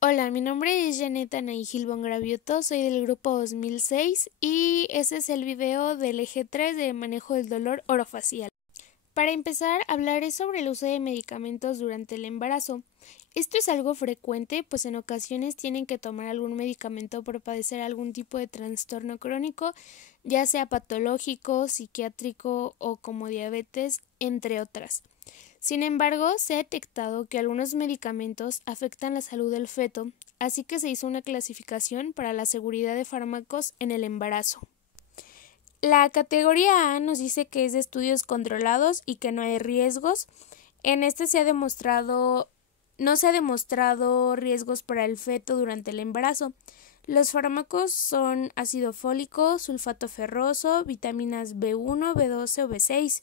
Hola, mi nombre es Janet Anaí Gilbón Gravioto, soy del grupo 2006 y ese es el video del eje 3 de manejo del dolor orofacial. Para empezar, hablaré sobre el uso de medicamentos durante el embarazo. Esto es algo frecuente, pues en ocasiones tienen que tomar algún medicamento por padecer algún tipo de trastorno crónico, ya sea patológico, psiquiátrico o como diabetes, entre otras. Sin embargo, se ha detectado que algunos medicamentos afectan la salud del feto, así que se hizo una clasificación para la seguridad de fármacos en el embarazo. La categoría A nos dice que es de estudios controlados y que no hay riesgos. En este no se ha demostrado riesgos para el feto durante el embarazo. Los fármacos son ácido fólico, sulfato ferroso, vitaminas B1, B12 o B6.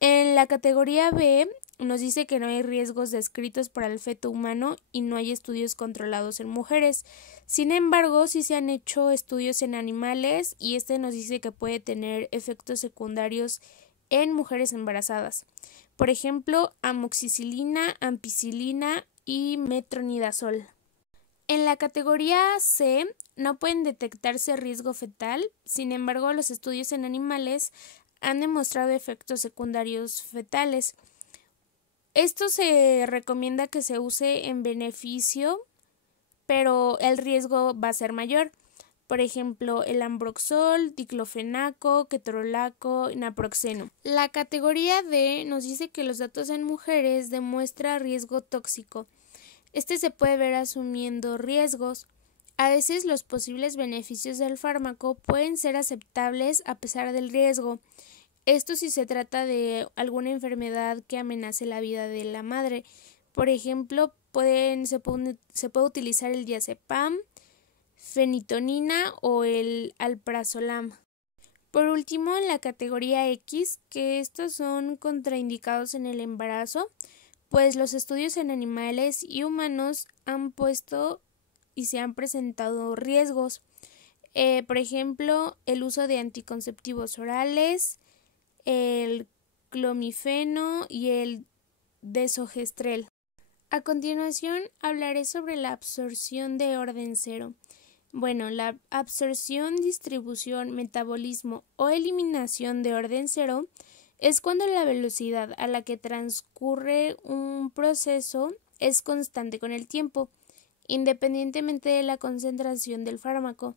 En la categoría B nos dice que no hay riesgos descritos para el feto humano y no hay estudios controlados en mujeres. Sin embargo, sí se han hecho estudios en animales y este nos dice que puede tener efectos secundarios en mujeres embarazadas. Por ejemplo, amoxicilina, ampicilina y metronidazol. En la categoría C no pueden detectarse riesgo fetal, sin embargo los estudios en animales han demostrado efectos secundarios fetales. Esto se recomienda que se use en beneficio, pero el riesgo va a ser mayor. Por ejemplo, el ambroxol, diclofenaco, ketorolaco, naproxeno. La categoría D nos dice que los datos en mujeres demuestra riesgo tóxico. Este se puede ver asumiendo riesgos. A veces los posibles beneficios del fármaco pueden ser aceptables a pesar del riesgo. Esto si se trata de alguna enfermedad que amenace la vida de la madre. Por ejemplo, se puede utilizar el diazepam, fenitonina o el alprazolam. Por último, en la categoría X, que estos son contraindicados en el embarazo, pues los estudios en animales y humanos han puesto y se han presentado riesgos. Por ejemplo, el uso de anticonceptivos orales, el clomifeno y el desogestrel. A continuación hablaré sobre la absorción de orden cero. Bueno, la absorción, distribución, metabolismo o eliminación de orden cero es cuando la velocidad a la que transcurre un proceso es constante con el tiempo, independientemente de la concentración del fármaco.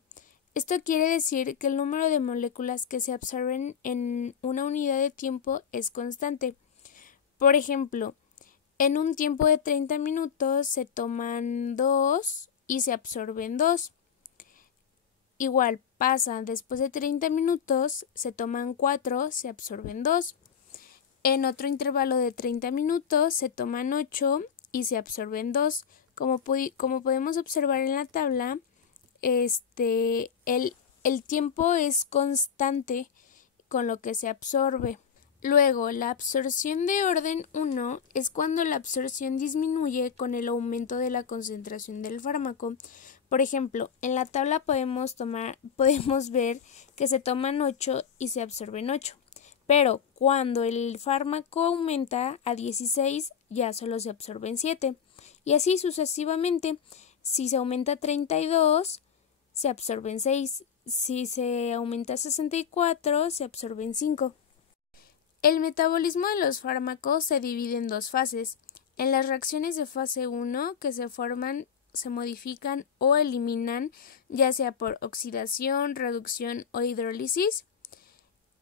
Esto quiere decir que el número de moléculas que se absorben en una unidad de tiempo es constante. Por ejemplo, en un tiempo de 30 minutos se toman 2 y se absorben 2. Igual pasa, después de 30 minutos se toman 4, se absorben 2. En otro intervalo de 30 minutos se toman 8 y se absorben 2. Como podemos observar en la tabla, el tiempo es constante con lo que se absorbe. Luego, la absorción de orden 1 es cuando la absorción disminuye con el aumento de la concentración del fármaco. Por ejemplo, en la tabla podemos ver que se toman 8 y se absorben 8. Pero cuando el fármaco aumenta a 16, ya solo se absorben 7. Y así sucesivamente. Si se aumenta a 32, se absorben 6. Si se aumenta a 64, se absorben 5. El metabolismo de los fármacos se divide en dos fases. En las reacciones de fase 1, que se forman, se modifican o eliminan, ya sea por oxidación, reducción o hidrólisis.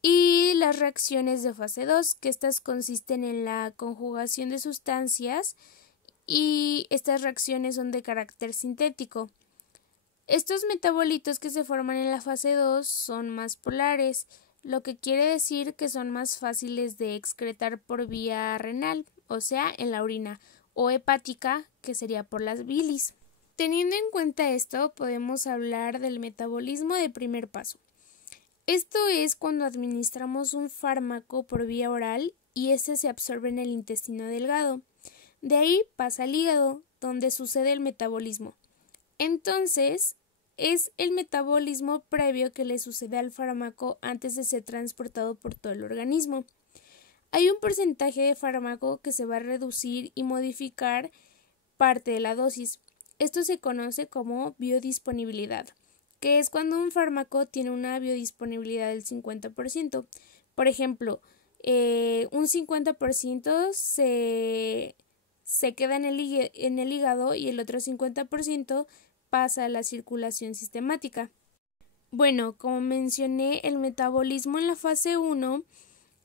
Y las reacciones de fase 2, que estas consisten en la conjugación de sustancias y estas reacciones son de carácter sintético. Estos metabolitos que se forman en la fase 2 son más polares, lo que quiere decir que son más fáciles de excretar por vía renal, o sea, en la orina, o hepática, que sería por las bilis. Teniendo en cuenta esto, podemos hablar del metabolismo de primer paso. Esto es cuando administramos un fármaco por vía oral y este se absorbe en el intestino delgado. De ahí pasa al hígado, donde sucede el metabolismo. Entonces, es el metabolismo previo que le sucede al fármaco antes de ser transportado por todo el organismo. Hay un porcentaje de fármaco que se va a reducir y modificar parte de la dosis. Esto se conoce como biodisponibilidad, que es cuando un fármaco tiene una biodisponibilidad del 50%. Por ejemplo, un 50% se queda en el hígado y el otro 50% pasa a la circulación sistemática. Bueno, como mencioné, el metabolismo en la fase 1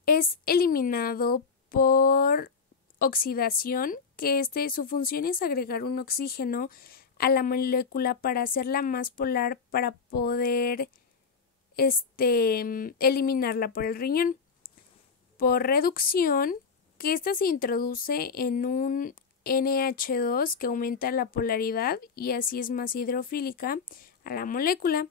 es eliminado por oxidación, que su función es agregar un oxígeno a la molécula para hacerla más polar para poder eliminarla por el riñón. Por reducción, que ésta se introduce en un NH2 que aumenta la polaridad y así es más hidrofílica a la molécula.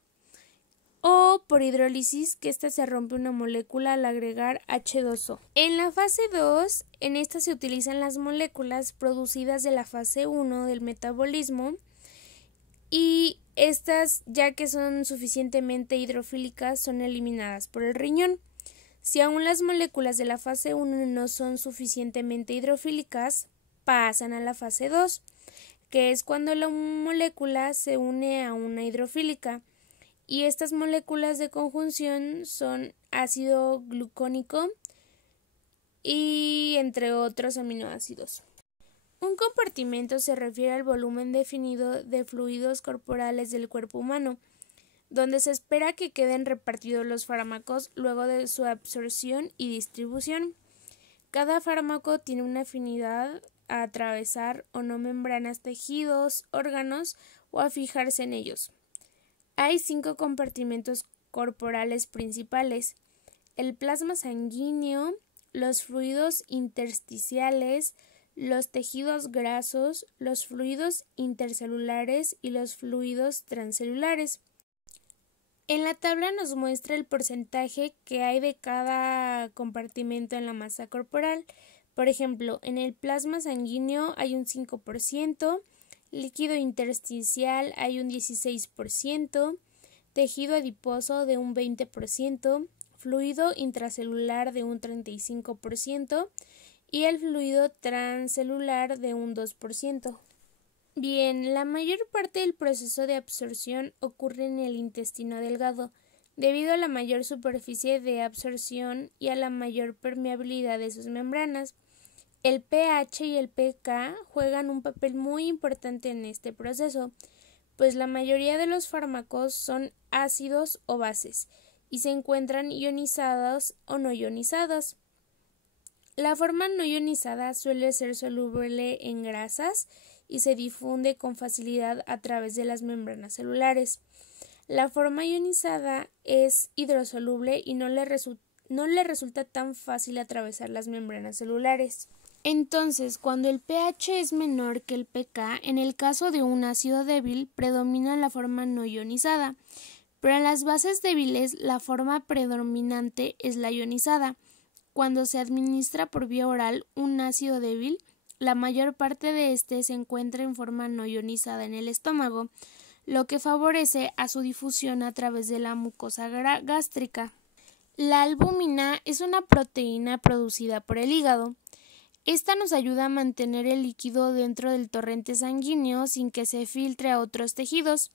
O por hidrólisis, que ésta se rompe una molécula al agregar H2O. En la fase 2, en esta se utilizan las moléculas producidas de la fase 1 del metabolismo y estas, ya que son suficientemente hidrofílicas, son eliminadas por el riñón. Si aún las moléculas de la fase 1 no son suficientemente hidrofílicas, pasan a la fase 2, que es cuando la molécula se une a una hidrofílica. Y estas moléculas de conjunción son ácido glucónico y entre otros aminoácidos. Un compartimento se refiere al volumen definido de fluidos corporales del cuerpo humano, donde se espera que queden repartidos los fármacos luego de su absorción y distribución. Cada fármaco tiene una afinidad a atravesar o no membranas, tejidos, órganos o a fijarse en ellos. Hay 5 compartimentos corporales principales: el plasma sanguíneo, los fluidos intersticiales, los tejidos grasos, los fluidos intercelulares y los fluidos transcelulares. En la tabla nos muestra el porcentaje que hay de cada compartimento en la masa corporal. Por ejemplo, en el plasma sanguíneo hay un 5%, líquido intersticial hay un 16%, tejido adiposo de un 20%, fluido intracelular de un 35% y el fluido transcelular de un 2%. Bien, la mayor parte del proceso de absorción ocurre en el intestino delgado, debido a la mayor superficie de absorción y a la mayor permeabilidad de sus membranas. El pH y el pK juegan un papel muy importante en este proceso, pues la mayoría de los fármacos son ácidos o bases y se encuentran ionizados o no ionizados. La forma no ionizada suele ser soluble en grasas y se difunde con facilidad a través de las membranas celulares. La forma ionizada es hidrosoluble y no le resulta tan fácil atravesar las membranas celulares. Entonces, cuando el pH es menor que el pK, en el caso de un ácido débil, predomina la forma no ionizada, pero en las bases débiles la forma predominante es la ionizada. Cuando se administra por vía oral un ácido débil, la mayor parte de este se encuentra en forma no ionizada en el estómago, lo que favorece a su difusión a través de la mucosa gástrica. La albúmina es una proteína producida por el hígado. Esta nos ayuda a mantener el líquido dentro del torrente sanguíneo sin que se filtre a otros tejidos.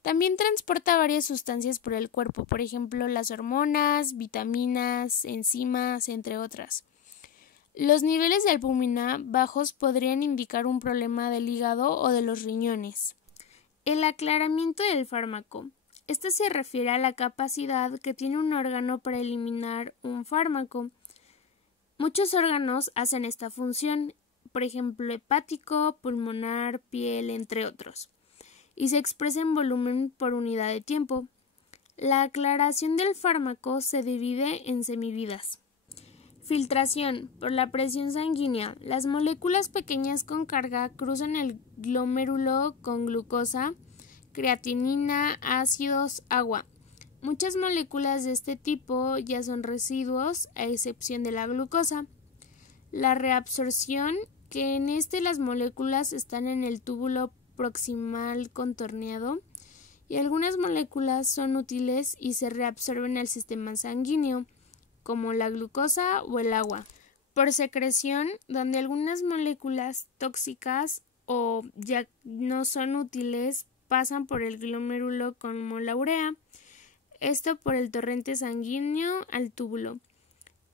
También transporta varias sustancias por el cuerpo, por ejemplo, las hormonas, vitaminas, enzimas, entre otras. Los niveles de albúmina bajos podrían indicar un problema del hígado o de los riñones. El aclaramiento del fármaco. Este se refiere a la capacidad que tiene un órgano para eliminar un fármaco. Muchos órganos hacen esta función, por ejemplo, hepático, pulmonar, piel, entre otros, y se expresa en volumen por unidad de tiempo. La aclaración del fármaco se divide en semividas. Filtración. Por la presión sanguínea, las moléculas pequeñas con carga cruzan el glomérulo con glucosa, creatinina, ácidos, agua. Muchas moléculas de este tipo ya son residuos, a excepción de la glucosa. La reabsorción, que en las moléculas están en el túbulo proximal contorneado, y algunas moléculas son útiles y se reabsorben al sistema sanguíneo, como la glucosa o el agua. Por secreción, donde algunas moléculas tóxicas o ya no son útiles pasan por el glomérulo como la urea, esto por el torrente sanguíneo al túbulo.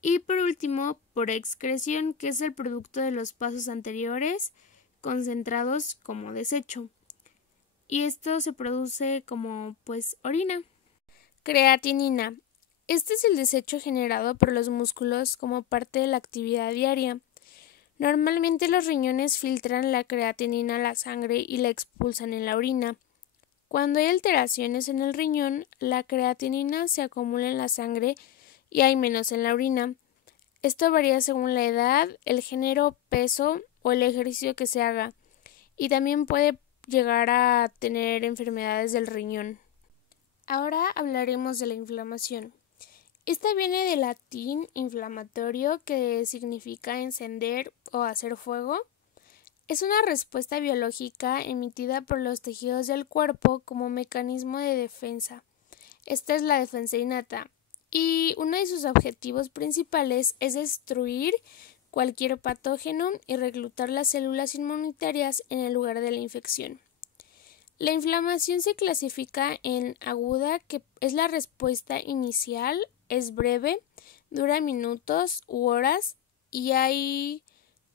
Y por último, por excreción, que es el producto de los pasos anteriores concentrados como desecho. Y esto se produce como orina. Creatinina. Este es el desecho generado por los músculos como parte de la actividad diaria. Normalmente los riñones filtran la creatinina a la sangre y la expulsan en la orina. Cuando hay alteraciones en el riñón, la creatinina se acumula en la sangre y hay menos en la orina. Esto varía según la edad, el género, peso o el ejercicio que se haga, y también puede llegar a tener enfermedades del riñón. Ahora hablaremos de la inflamación. Esta viene del latín inflamatorio, que significa encender o hacer fuego. Es una respuesta biológica emitida por los tejidos del cuerpo como mecanismo de defensa. Esta es la defensa innata, y uno de sus objetivos principales es destruir cualquier patógeno y reclutar las células inmunitarias en el lugar de la infección. La inflamación se clasifica en aguda, que es la respuesta inicial, es breve, dura minutos u horas y hay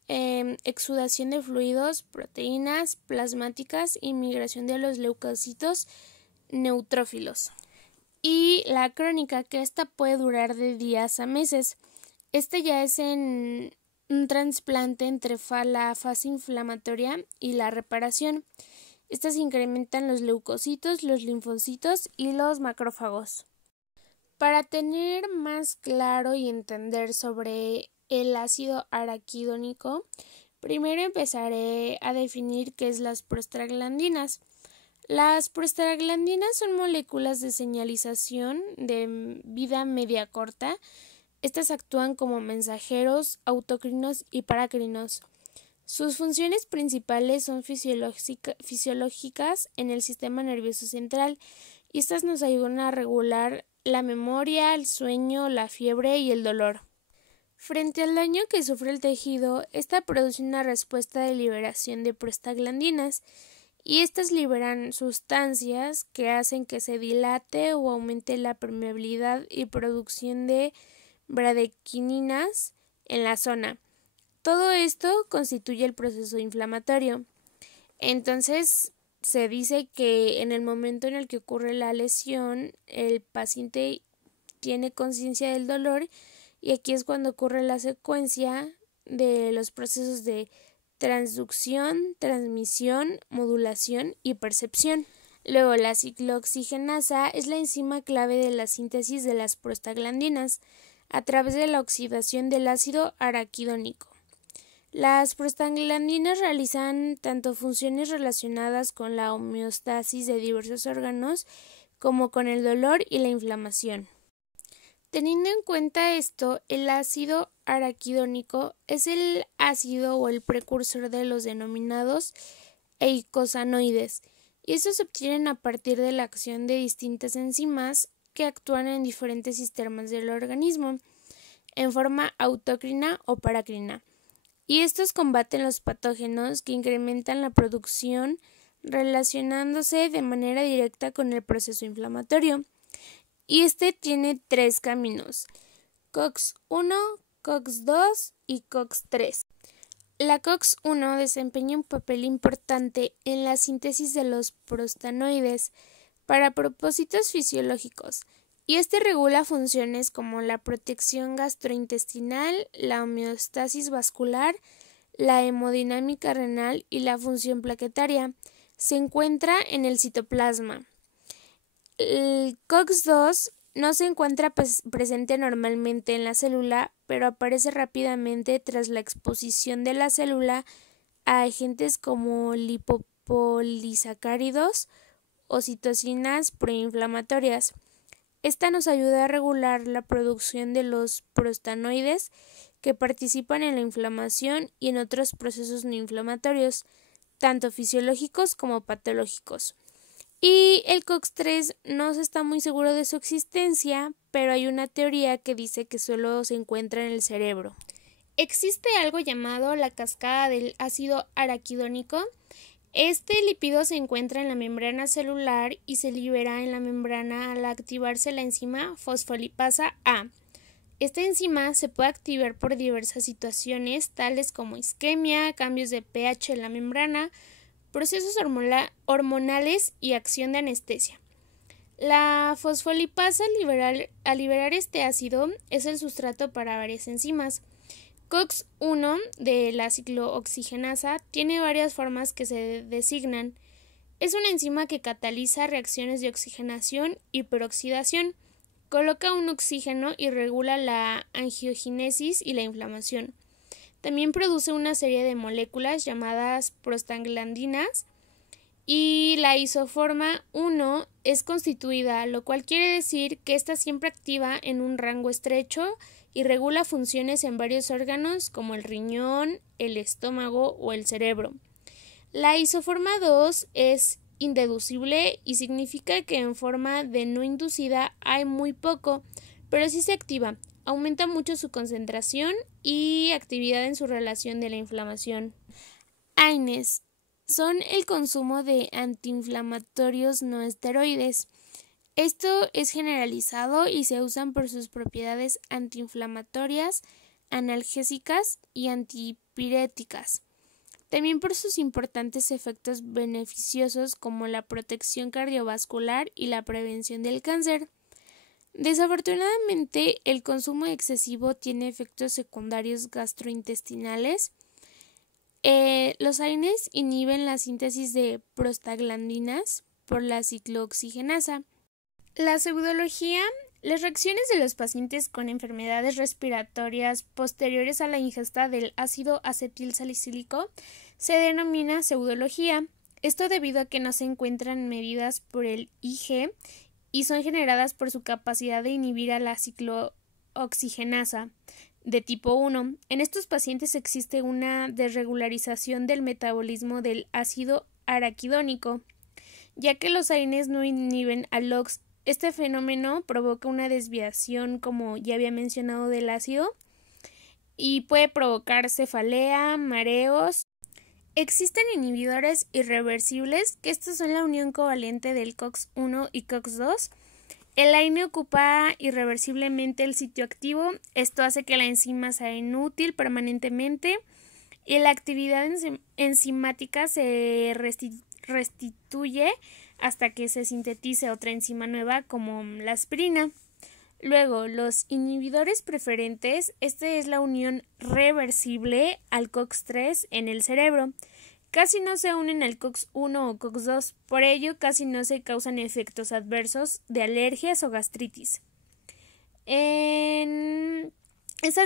exudación de fluidos, proteínas plasmáticas y migración de los leucocitos neutrófilos. Y la crónica, que esta puede durar de días a meses. Este ya es en un trasplante entre la fase inflamatoria y la reparación. Estas incrementan los leucocitos, los linfocitos y los macrófagos. Para tener más claro y entender sobre el ácido araquidónico, primero empezaré a definir qué es las prostaglandinas. Las prostaglandinas son moléculas de señalización de vida media corta. Estas actúan como mensajeros autocrinos y paracrinos. Sus funciones principales son fisiológicas en el sistema nervioso central, y estas nos ayudan a regular la memoria, el sueño, la fiebre y el dolor. Frente al daño que sufre el tejido, esta produce una respuesta de liberación de prostaglandinas, y estas liberan sustancias que hacen que se dilate o aumente la permeabilidad y producción de bradyquininas en la zona. Todo esto constituye el proceso inflamatorio. Entonces, se dice que en el momento en el que ocurre la lesión, el paciente tiene conciencia del dolor, y aquí es cuando ocurre la secuencia de los procesos de transducción, transmisión, modulación y percepción. Luego, la ciclooxigenasa es la enzima clave de la síntesis de las prostaglandinas a través de la oxidación del ácido araquidónico. Las prostaglandinas realizan tanto funciones relacionadas con la homeostasis de diversos órganos como con el dolor y la inflamación. Teniendo en cuenta esto, el ácido araquidónico es el ácido o el precursor de los denominados eicosanoides, y estos se obtienen a partir de la acción de distintas enzimas que actúan en diferentes sistemas del organismo, en forma autócrina o paracrina, y estos combaten los patógenos que incrementan la producción, relacionándose de manera directa con el proceso inflamatorio. Y este tiene 3 caminos: COX-1, COX-2 y COX-3. La COX-1 desempeña un papel importante en la síntesis de los prostanoides para propósitos fisiológicos, y este regula funciones como la protección gastrointestinal, la homeostasis vascular, la hemodinámica renal y la función plaquetaria. Se encuentra en el citoplasma. El COX-2 no se encuentra presente normalmente en la célula, pero aparece rápidamente tras la exposición de la célula a agentes como lipopolisacáridos o citocinas proinflamatorias. Esta nos ayuda a regular la producción de los prostanoides que participan en la inflamación y en otros procesos no inflamatorios, tanto fisiológicos como patológicos. Y el COX-3 no se está muy seguro de su existencia, pero hay una teoría que dice que solo se encuentra en el cerebro. existe algo llamado la cascada del ácido araquidónico. Este lípido se encuentra en la membrana celular y se libera en la membrana al activarse la enzima fosfolipasa A. Esta enzima se puede activar por diversas situaciones, tales como isquemia, cambios de pH en la membrana, procesos hormonales y acción de anestesia. La fosfolipasa al liberar este ácido es el sustrato para varias enzimas. COX-1 de la ciclooxigenasa tiene varias formas que se designan. Es una enzima que cataliza reacciones de oxigenación y peroxidación, coloca un oxígeno y regula la angiogénesis y la inflamación. También produce una serie de moléculas llamadas prostaglandinas y la isoforma 1 es constituida, lo cual quiere decir que está siempre activa en un rango estrecho y regula funciones en varios órganos como el riñón, el estómago o el cerebro. La isoforma 2 es indeducible y significa que en forma de no inducida hay muy poco, pero sí se activa, aumenta mucho su concentración y actividad en su relación de la inflamación. AINES son el consumo de antiinflamatorios no esteroides. Esto es generalizado y se usan por sus propiedades antiinflamatorias, analgésicas y antipiréticas. También por sus importantes efectos beneficiosos como la protección cardiovascular y la prevención del cáncer. Desafortunadamente, el consumo excesivo tiene efectos secundarios gastrointestinales. Los AINES inhiben la síntesis de prostaglandinas por la ciclooxigenasa. La pseudología. Las reacciones de los pacientes con enfermedades respiratorias posteriores a la ingesta del ácido acetilsalicílico se denomina pseudología. Esto debido a que no se encuentran medidas por el IG y son generadas por su capacidad de inhibir a la ciclooxigenasa de tipo 1. En estos pacientes existe una desregularización del metabolismo del ácido araquidónico, ya que los AINES no inhiben al OX. Este fenómeno provoca una desviación, como ya había mencionado, del ácido y puede provocar cefalea, mareos. Existen inhibidores irreversibles, que estos son la unión covalente del COX-1 y COX-2. El AINE ocupa irreversiblemente el sitio activo. Esto hace que la enzima sea inútil permanentemente y la actividad enzimática se restituye hasta que se sintetice otra enzima nueva como la aspirina. Luego, los inhibidores preferentes, esta es la unión reversible al COX-3 en el cerebro. Casi no se unen al COX-1 o COX-2, por ello casi no se causan efectos adversos de alergias o gastritis. Estas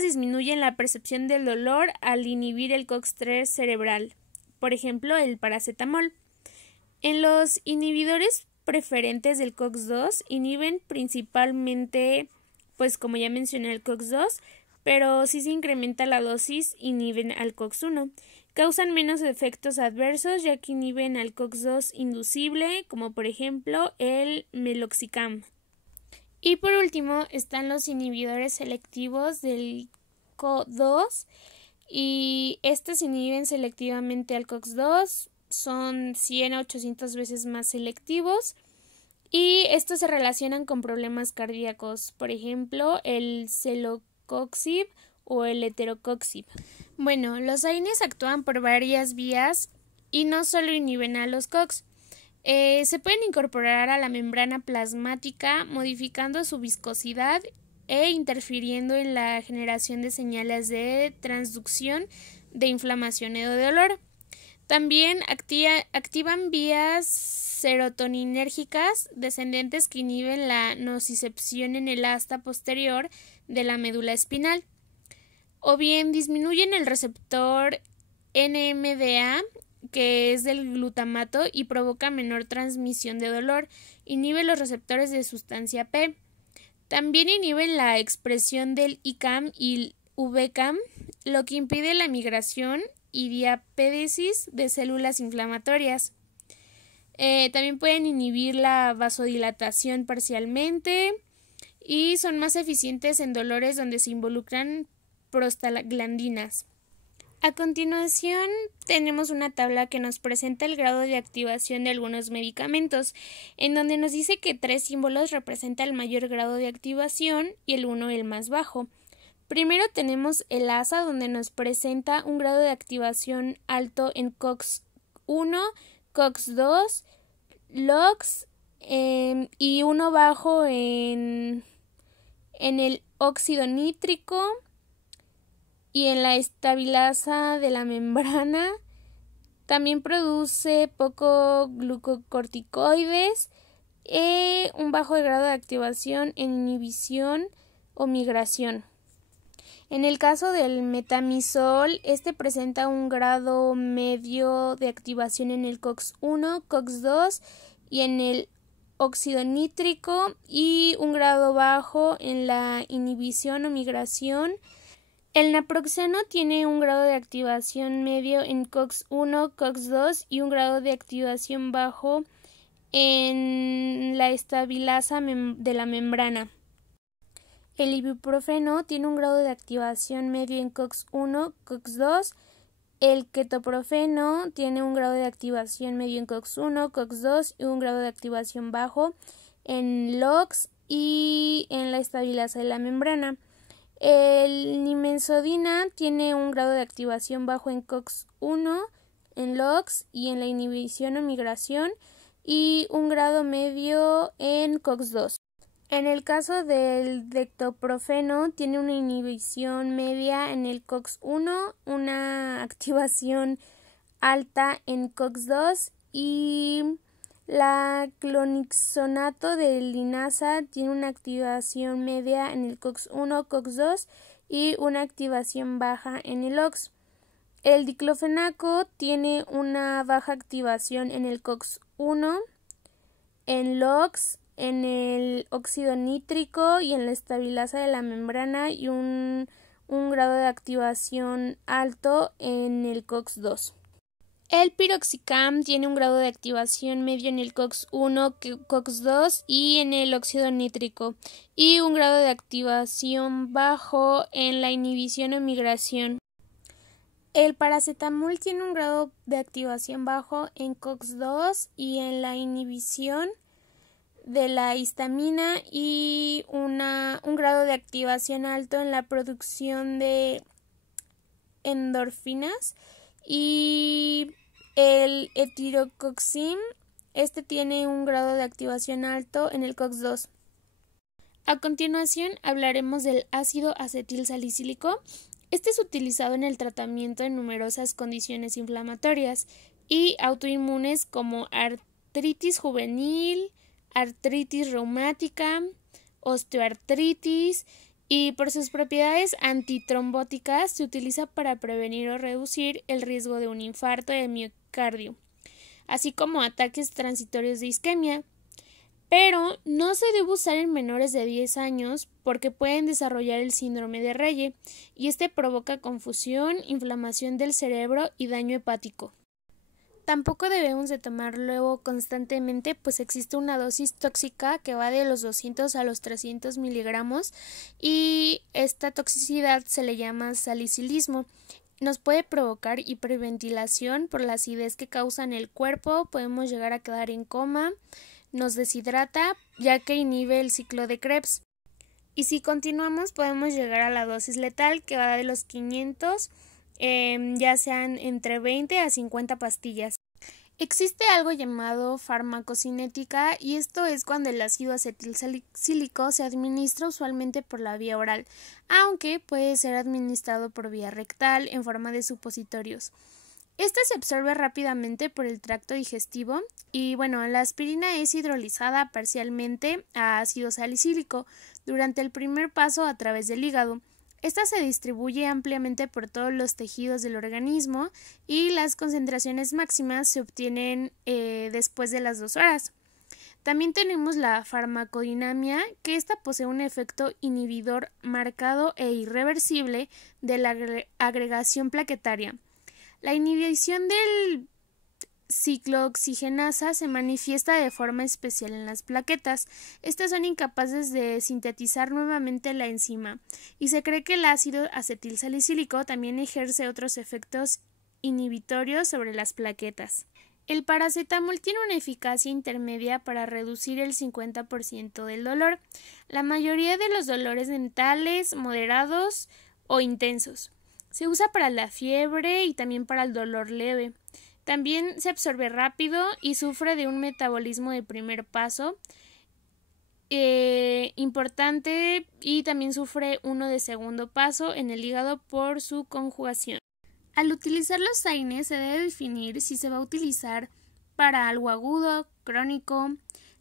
disminuyen la percepción del dolor al inhibir el COX-3 cerebral, por ejemplo el paracetamol. En los inhibidores preferentes del COX-2 inhiben principalmente, pues como ya mencioné, el COX-2, pero si se incrementa la dosis, inhiben al COX-1. Causan menos efectos adversos ya que inhiben al COX-2 inducible, como por ejemplo el meloxicam. Y por último están los inhibidores selectivos del CO2 y estos inhiben selectivamente al COX-2. Son 100 a 800 veces más selectivos y estos se relacionan con problemas cardíacos, por ejemplo, el celecoxib o el heterocoxib. Bueno, los AINES actúan por varias vías y no solo inhiben a los COX. Se pueden incorporar a la membrana plasmática modificando su viscosidad e interfiriendo en la generación de señales de transducción, de inflamación o de dolor. También activan vías serotoninérgicas descendentes que inhiben la nocicepción en el asta posterior de la médula espinal. O bien disminuyen el receptor NMDA, que es del glutamato, y provoca menor transmisión de dolor. Inhibe los receptores de sustancia P. También inhiben la expresión del ICAM y VCAM, lo que impide la migración y diapédesis de células inflamatorias. También pueden inhibir la vasodilatación parcialmente y son más eficientes en dolores donde se involucran prostaglandinas. A continuación, tenemos una tabla que nos presenta el grado de activación de algunos medicamentos, en donde nos dice que 3 símbolos representan el mayor grado de activación y el 1 el más bajo. Primero tenemos el ASA, donde nos presenta un grado de activación alto en COX-1, COX-2, LOX y uno bajo en el óxido nítrico y en la estabilasa de la membrana. También produce poco glucocorticoides, un bajo grado de activación en inhibición o migración. En el caso del metamizol, este presenta un grado medio de activación en el COX-1, COX-2 y en el óxido nítrico y un grado bajo en la inhibición o migración. El naproxeno tiene un grado de activación medio en COX-1, COX-2 y un grado de activación bajo en la estabilasa de la membrana. El ibuprofeno tiene un grado de activación medio en COX-1, COX-2. El ketoprofeno tiene un grado de activación medio en COX-1, COX-2 y un grado de activación bajo en LOX y en la estabilasa de la membrana. El nimenzodina tiene un grado de activación bajo en COX-1, en LOX y en la inhibición o migración y un grado medio en COX-2. En el caso del dextroprofeno, tiene una inhibición media en el COX-1, una activación alta en COX-2 y la clonixonato de linasa tiene una activación media en el COX-1, COX-2 y una activación baja en el LOX. El diclofenaco tiene una baja activación en el COX-1, en LOX, en el óxido nítrico y en la estabilasa de la membrana y un grado de activación alto en el COX-2. El piroxicam tiene un grado de activación medio en el COX-1, COX-2 y en el óxido nítrico y un grado de activación bajo en la inhibición o migración. El paracetamol tiene un grado de activación bajo en COX-2 y en la inhibición de la histamina y un grado de activación alto en la producción de endorfinas. Y el etirocoxim, este tiene un grado de activación alto en el COX-2. A continuación hablaremos del ácido acetil salicílico. Este es utilizado en el tratamiento de numerosas condiciones inflamatorias y autoinmunes como artritis juvenil, artritis reumática, osteoartritis, y por sus propiedades antitrombóticas se utiliza para prevenir o reducir el riesgo de un infarto de miocardio, así como ataques transitorios de isquemia. Pero no se debe usar en menores de 10 años porque pueden desarrollar el síndrome de Reye y este provoca confusión, inflamación del cerebro y daño hepático. Tampoco debemos de tomarlo constantemente, pues existe una dosis tóxica que va de los 200 a los 300 miligramos y esta toxicidad se le llama salicilismo. Nos puede provocar hiperventilación por la acidez que causa en el cuerpo, podemos llegar a quedar en coma, nos deshidrata ya que inhibe el ciclo de Krebs. Y si continuamos podemos llegar a la dosis letal que va de los 500 ya sean entre 20 a 50 pastillas. Existe algo llamado farmacocinética y esto es cuando el ácido acetilsalicílico se administra usualmente por la vía oral, aunque puede ser administrado por vía rectal en forma de supositorios. Este se absorbe rápidamente por el tracto digestivo y la aspirina es hidrolizada parcialmente a ácido salicílico durante el primer paso a través del hígado. Esta se distribuye ampliamente por todos los tejidos del organismo y las concentraciones máximas se obtienen después de las 2 horas. También tenemos la farmacodinamia, que esta posee un efecto inhibidor marcado e irreversible de la agregación plaquetaria. La inhibición del ciclooxigenasa se manifiesta de forma especial en las plaquetas. Estas son incapaces de sintetizar nuevamente la enzima y se cree que el ácido acetilsalicílico también ejerce otros efectos inhibitorios sobre las plaquetas. El paracetamol tiene una eficacia intermedia para reducir el 50% del dolor, la mayoría de los dolores dentales, moderados o intensos. Se usa para la fiebre y también para el dolor leve. También se absorbe rápido y sufre de un metabolismo de primer paso importante, y también sufre uno de segundo paso en el hígado por su conjugación. Al utilizar los AINES se debe definir si se va a utilizar para algo agudo, crónico,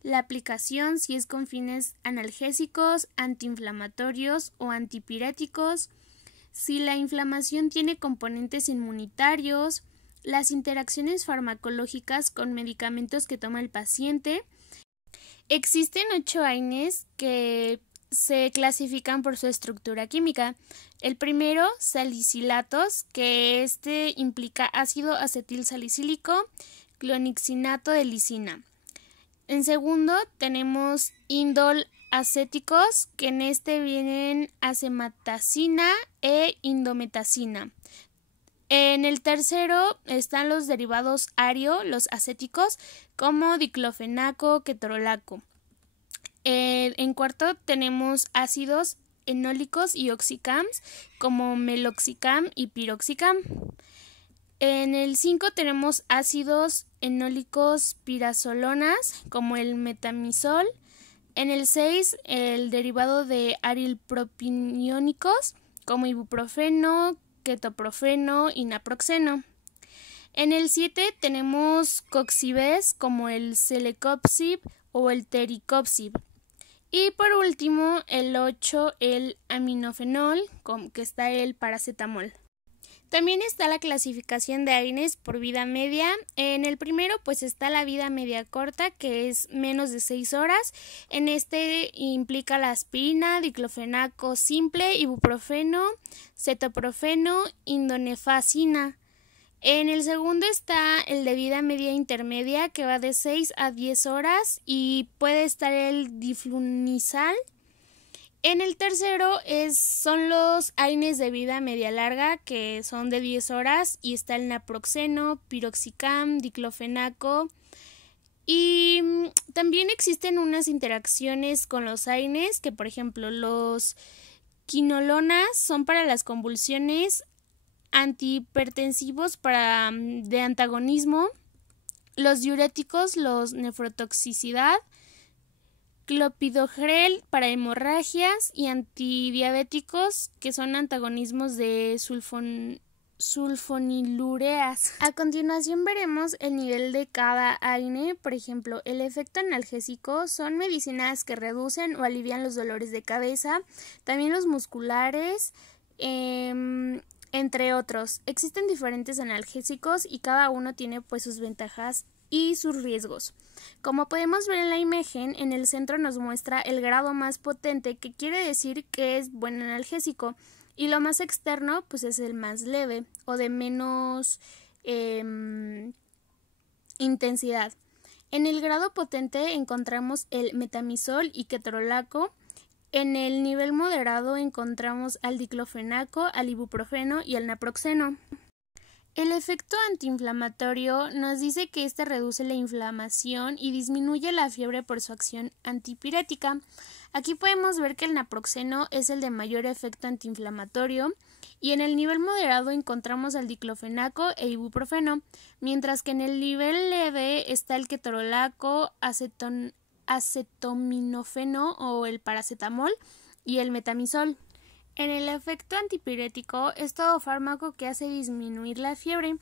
la aplicación si es con fines analgésicos, antiinflamatorios o antipiréticos, si la inflamación tiene componentes inmunitarios, las interacciones farmacológicas con medicamentos que toma el paciente. Existen 8 AINES que se clasifican por su estructura química. El primero, salicilatos, que implica ácido acetilsalicílico, clonixinato de lisina. En segundo, tenemos indol acéticos, que en vienen acematacina e indometacina. En el tercero están los derivados ario, los acéticos, como diclofenaco, ketorolaco. En cuarto tenemos ácidos enólicos y oxicams, como meloxicam y piroxicam. En el 5 tenemos ácidos enólicos pirazolonas, como el metamizol. En el 6, el derivado de arilpropiniónicos, como ibuprofeno, ketoprofeno y naproxeno. En el 7 tenemos coxibes, como el celecoxib o el tericoxib. Y por último, el 8, el aminofenol, que está el paracetamol. También está la clasificación de AINES por vida media. En el primero pues está la vida media corta, que es menos de 6 horas. En implica la aspirina, diclofenaco simple, ibuprofeno, cetoprofeno, indonefacina. En el segundo está el de vida media intermedia, que va de 6 a 10 horas y puede estar el diflunisal. En el tercero son los AINES de vida media larga, que son de 10 horas, y está el naproxeno, piroxicam, diclofenaco. Y también existen unas interacciones con los AINES, que por ejemplo los quinolonas son para las convulsiones, antihipertensivos de antagonismo, los diuréticos, los nefrotoxicidad, clopidogrel para hemorragias y antidiabéticos, que son antagonismos de sulfonilureas. A continuación veremos el nivel de cada AINE. Por ejemplo, el efecto analgésico son medicinas que reducen o alivian los dolores de cabeza, también los musculares, entre otros. Existen diferentes analgésicos y cada uno tiene pues sus ventajas y sus riesgos. Como podemos ver en la imagen, en el centro nos muestra el grado más potente, que quiere decir que es buen analgésico, y lo más externo pues es el más leve o de menos intensidad. En el grado potente encontramos el metamizol y ketorolaco. En el nivel moderado encontramos al diclofenaco, al ibuprofeno y al naproxeno. El efecto antiinflamatorio nos dice que reduce la inflamación y disminuye la fiebre por su acción antipirética. Aquí podemos ver que el naproxeno es el de mayor efecto antiinflamatorio, y en el nivel moderado encontramos al diclofenaco e ibuprofeno, mientras que en el nivel leve está el ketorolaco, acetaminofeno o el paracetamol y el metamizol. En el efecto antipirético es todo fármaco que hace disminuir la fiebre.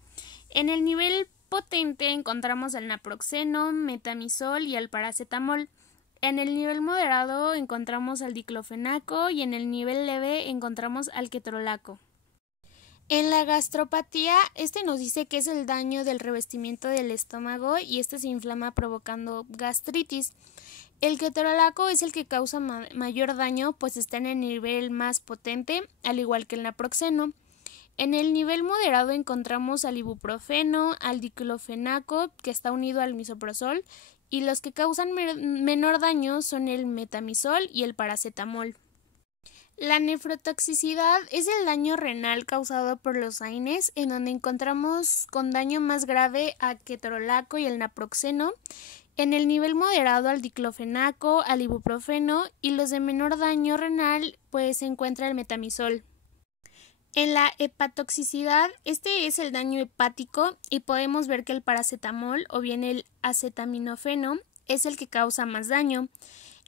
En el nivel potente encontramos al naproxeno, metamizol y al paracetamol. En el nivel moderado encontramos al diclofenaco y en el nivel leve encontramos al ketorolaco. En la gastropatía, nos dice que es el daño del revestimiento del estómago y se inflama provocando gastritis. El ketorolaco es el que causa mayor daño, pues está en el nivel más potente, al igual que el naproxeno. En el nivel moderado encontramos al ibuprofeno, al diclofenaco, que está unido al misoprostol, y los que causan menor daño son el metamizol y el paracetamol. La nefrotoxicidad es el daño renal causado por los AINES, en donde encontramos con daño más grave a ketorolaco y el naproxeno, en el nivel moderado al diclofenaco, al ibuprofeno, y los de menor daño renal pues se encuentra el metamizol. En la hepatotoxicidad, este es el daño hepático y podemos ver que el paracetamol o bien el acetaminofeno es el que causa más daño.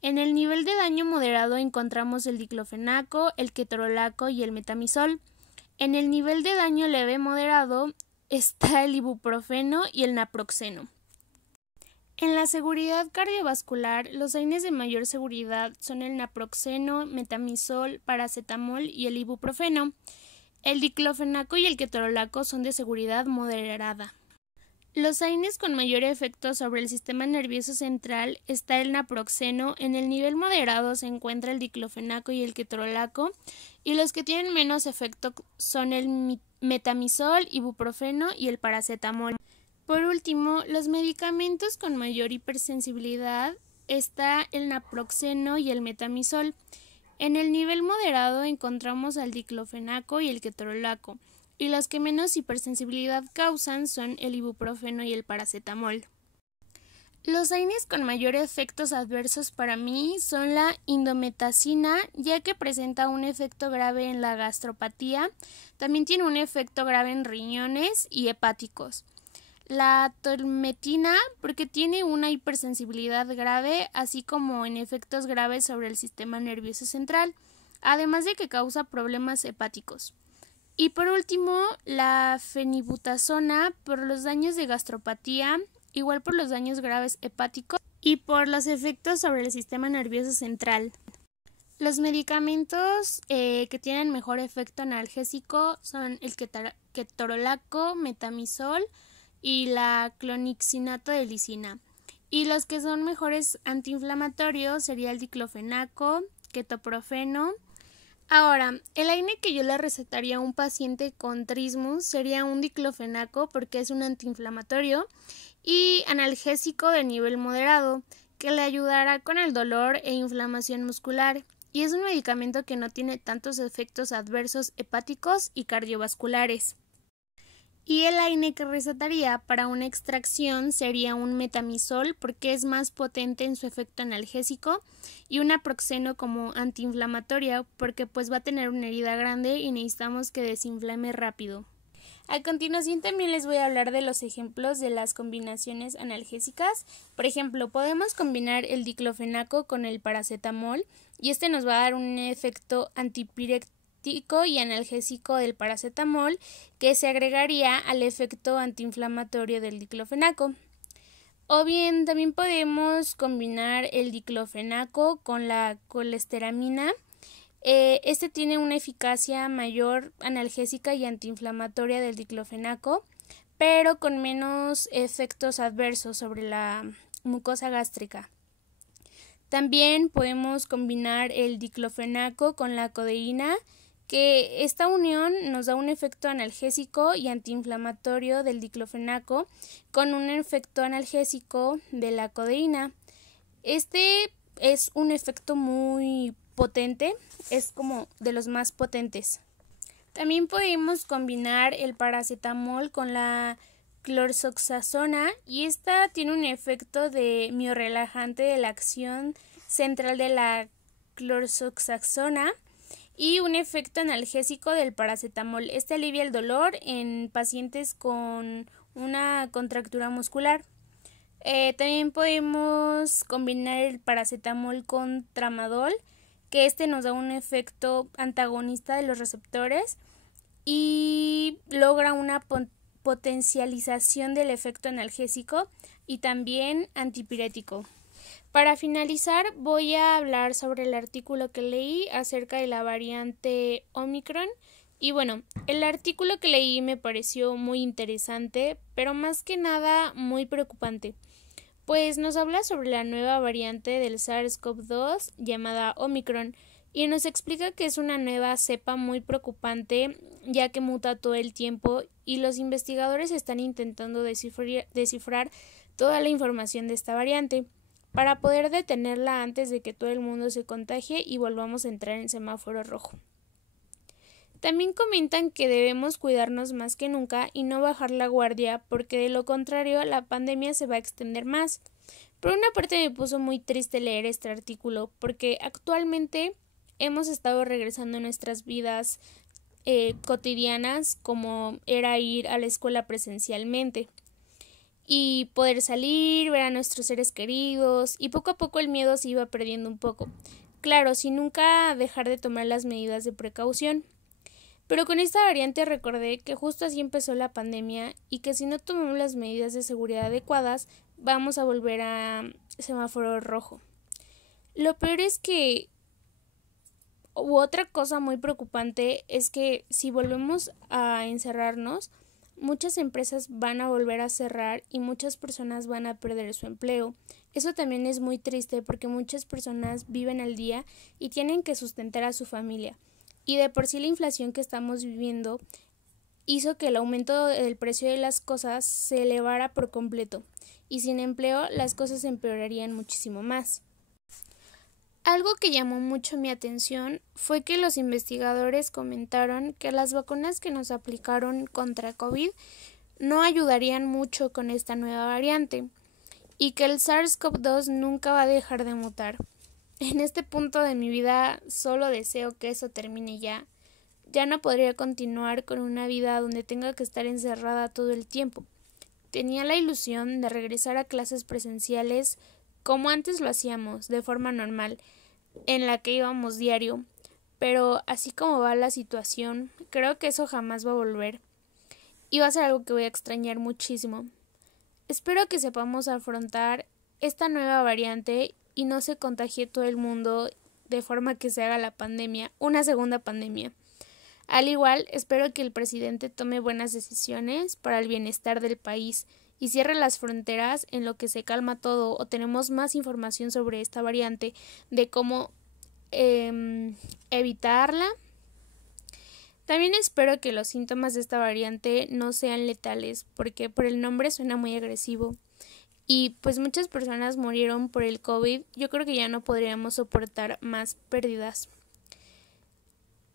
En el nivel de daño moderado encontramos el diclofenaco, el ketorolaco y el metamizol. En el nivel de daño leve moderado está el ibuprofeno y el naproxeno. En la seguridad cardiovascular, los AINES de mayor seguridad son el naproxeno, metamizol, paracetamol y el ibuprofeno. El diclofenaco y el ketorolaco son de seguridad moderada. Los AINES con mayor efecto sobre el sistema nervioso central está el naproxeno, en el nivel moderado se encuentra el diclofenaco y el ketorolaco, y los que tienen menos efecto son el metamizol, ibuprofeno y el paracetamol. Por último, los medicamentos con mayor hipersensibilidad está el naproxeno y el metamizol. En el nivel moderado encontramos al diclofenaco y el ketorolaco, y los que menos hipersensibilidad causan son el ibuprofeno y el paracetamol. Los AINES con mayor efectos adversos para mí son la indometacina, ya que presenta un efecto grave en la gastropatía, también tiene un efecto grave en riñones y hepáticos. La tolmetina, porque tiene una hipersensibilidad grave, así como en efectos graves sobre el sistema nervioso central, además de que causa problemas hepáticos. Y por último, la fenibutazona, por los daños de gastropatía, igual por los daños graves hepáticos y por los efectos sobre el sistema nervioso central. Los medicamentos que tienen mejor efecto analgésico son el ketorolaco, metamizol y la clonixinato de lisina. Y los que son mejores antiinflamatorios sería el diclofenaco, ketoprofeno. Ahora, el AINE que yo le recetaría a un paciente con trismus sería un diclofenaco porque es un antiinflamatorio y analgésico de nivel moderado que le ayudará con el dolor e inflamación muscular, y es un medicamento que no tiene tantos efectos adversos hepáticos y cardiovasculares. Y el AINE que recetaría para una extracción sería un metamizol porque es más potente en su efecto analgésico, y un naproxeno como antiinflamatoria porque pues va a tener una herida grande y necesitamos que desinflame rápido. A continuación también les voy a hablar de los ejemplos de las combinaciones analgésicas. Por ejemplo, podemos combinar el diclofenaco con el paracetamol y este nos va a dar un efecto antipirético y analgésico del paracetamol que se agregaría al efecto antiinflamatorio del diclofenaco. O bien también podemos combinar el diclofenaco con la colesteramina. Este tiene una eficacia mayor analgésica y antiinflamatoria del diclofenaco, pero con menos efectos adversos sobre la mucosa gástrica. También podemos combinar el diclofenaco con la codeína, que esta unión nos da un efecto analgésico y antiinflamatorio del diclofenaco con un efecto analgésico de la codeína. Este es un efecto muy potente, es como de los más potentes. También podemos combinar el paracetamol con la clorzoxazona y esta tiene un efecto de miorrelajante de la acción central de la clorzoxazona y un efecto analgésico del paracetamol. Este alivia el dolor en pacientes con una contractura muscular. También podemos combinar el paracetamol con tramadol, que este nos da un efecto antagonista de los receptores y logra una potencialización del efecto analgésico y también antipirético. Para finalizar, voy a hablar sobre el artículo que leí acerca de la variante Omicron. Y bueno, el artículo que leí me pareció muy interesante, pero más que nada muy preocupante, pues nos habla sobre la nueva variante del SARS-CoV-2 llamada Omicron, y nos explica que es una nueva cepa muy preocupante ya que muta todo el tiempo y los investigadores están intentando descifrar toda la información de esta variante para poder detenerla antes de que todo el mundo se contagie y volvamos a entrar en semáforo rojo. También comentan que debemos cuidarnos más que nunca y no bajar la guardia porque de lo contrario la pandemia se va a extender más. Por una parte me puso muy triste leer este artículo porque actualmente hemos estado regresando a nuestras vidas cotidianas como era ir a la escuela presencialmente y poder salir, ver a nuestros seres queridos y poco a poco el miedo se iba perdiendo un poco. Claro, sin nunca dejar de tomar las medidas de precaución. Pero con esta variante recordé que justo así empezó la pandemia y que si no tomamos las medidas de seguridad adecuadas vamos a volver a semáforo rojo. Lo peor es que otra cosa muy preocupante es que si volvemos a encerrarnos, muchas empresas van a volver a cerrar y muchas personas van a perder su empleo. Eso también es muy triste porque muchas personas viven al día y tienen que sustentar a su familia. Y de por sí la inflación que estamos viviendo hizo que el aumento del precio de las cosas se elevara por completo. Y sin empleo las cosas empeorarían muchísimo más. Algo que llamó mucho mi atención fue que los investigadores comentaron que las vacunas que nos aplicaron contra COVID no ayudarían mucho con esta nueva variante y que el SARS-CoV-2 nunca va a dejar de mutar. En este punto de mi vida solo deseo que eso termine ya. Ya no podría continuar con una vida donde tenga que estar encerrada todo el tiempo. Tenía la ilusión de regresar a clases presenciales como antes lo hacíamos, de forma normal, en la que íbamos diario, pero así como va la situación, creo que eso jamás va a volver, y va a ser algo que voy a extrañar muchísimo. Espero que sepamos afrontar esta nueva variante y no se contagie todo el mundo de forma que se haga la pandemia, una segunda pandemia. Al igual, espero que el presidente tome buenas decisiones para el bienestar del país y cierre las fronteras en lo que se calma todo o tenemos más información sobre esta variante de cómo evitarla. También espero que los síntomas de esta variante no sean letales porque por el nombre suena muy agresivo y pues muchas personas murieron por el COVID. Yo creo que ya no podríamos soportar más pérdidas.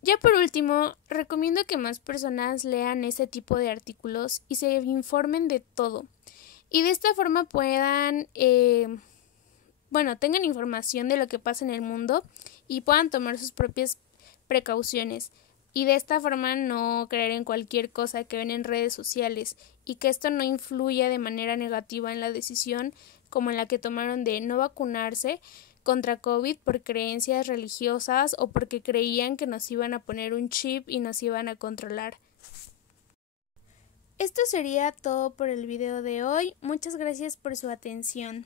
Ya por último, recomiendo que más personas lean este tipo de artículos y se informen de todo. Y de esta forma puedan, tengan información de lo que pasa en el mundo y puedan tomar sus propias precauciones. Y de esta forma no creer en cualquier cosa que ven en redes sociales y que esto no influya de manera negativa en la decisión como en la que tomaron de no vacunarse contra COVID por creencias religiosas o porque creían que nos iban a poner un chip y nos iban a controlar. Esto sería todo por el video de hoy. Muchas gracias por su atención.